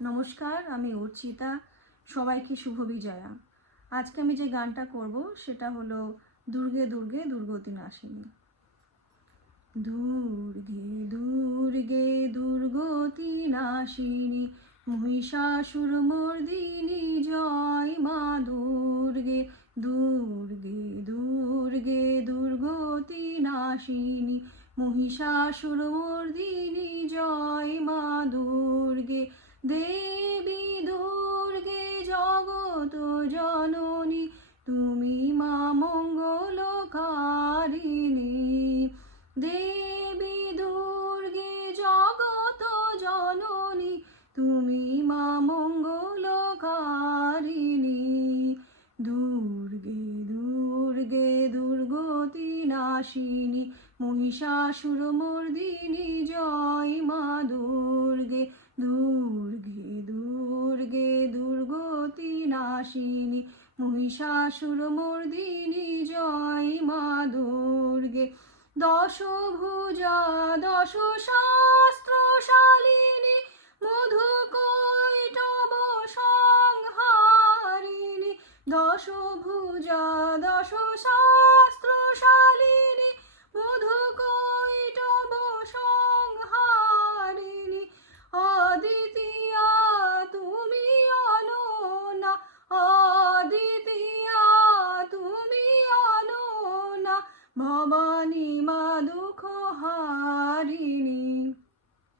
নমস্কার, আমি অর্চিতা। সবাইকে শুভ বিজয়া। আজকে আমি যে গানটা করব সেটা হলো দুর্গে দুর্গে দুর্গতি নাশিনী। দুর্গে দুর্গে দুর্গতি নাশিনী মহিষাসুর মর্দিনী জয় মা দুর্গে। দুর্গে দুর্গে দুর্গতি নাশিনী মহিষাসুর মর্দিনী জয় মা দুর্গে। দেবী দুর্গে জগত জননী তুমি মা মঙ্গলকারিণী। দেবী দুর্গে জগত জননী তুমি মা মঙ্গলকারিণী। দুর্গে দুর্গে দুর্গতি নাশিনী মহিষাসুর মর্দিনী জয় মা দুর্গে। দুর্গে দুর্গে দুর্গতি নাশিনী মহিষাসুর মর্দিনী জয় মা দুর্গে। দশভুজা দশ শাস্ত্রশালিনী মধুকৈটব সংহারিণী। দশভুজা দশ শাস্ত্রশালিনী মধুকৈটব সংহারিণী। অদ্বিতীয়া তুমি অনন্যা, অদ্বিতীয়া তুমি অনন্যা, ভবানী মা দুঃখ হারিণী।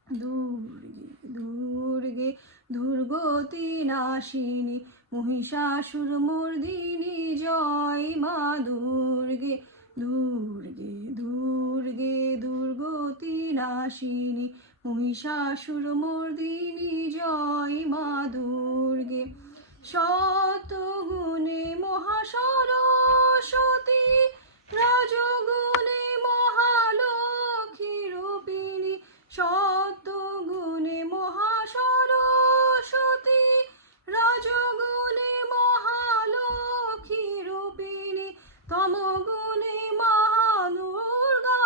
দুর্গে দুর্গে দুর্গতি নাশিনী মহিষাসুর মর্দিনী জয় মা দুর্গে। দুর্গে দুর্গে দুর্গতি নাশিনী মহিষাসুর মর্দিনী জয় মা দুর্গে। সতগুণে মহাসরস্বতী রাজগুণে মহালক্ষ্মী রূপিণী। সতগুণে মহাসরস্বতী রাজগুণে মহালক্ষ্মী রূপিণী। তমগুণে মহাদুর্গা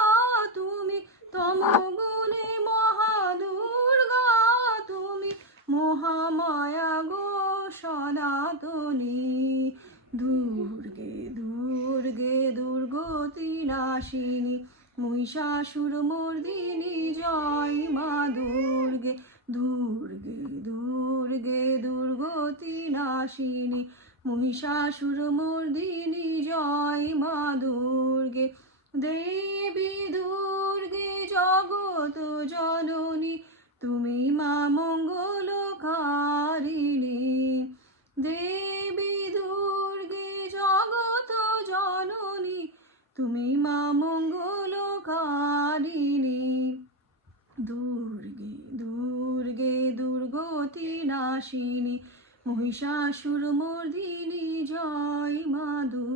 তুমি, তমগুণে মহাদুর্গা তুমি, মহামায়া গো সনাতনী। দুর্গে দুর্গে দুর্গতি নাশিনী মহিষাসুর মর্দিনী জয় মা দুর্গে। দুর্গে দুর্গে দুর্গতি নাশিনী মহিষাসুর মর্দিনী জয় মা দুর্গে। দেবী দুর্গে জগত জননী তুমি মা মঙ্গলকারিণী। দেবী দুর্গে জগত জননী তুমি মা মঙ্গলকারিণী। দুর্গে দুর্গে দুর্গতি নাশিনী মহিষাসুর মর্দিনী জয় মা দুর্গে।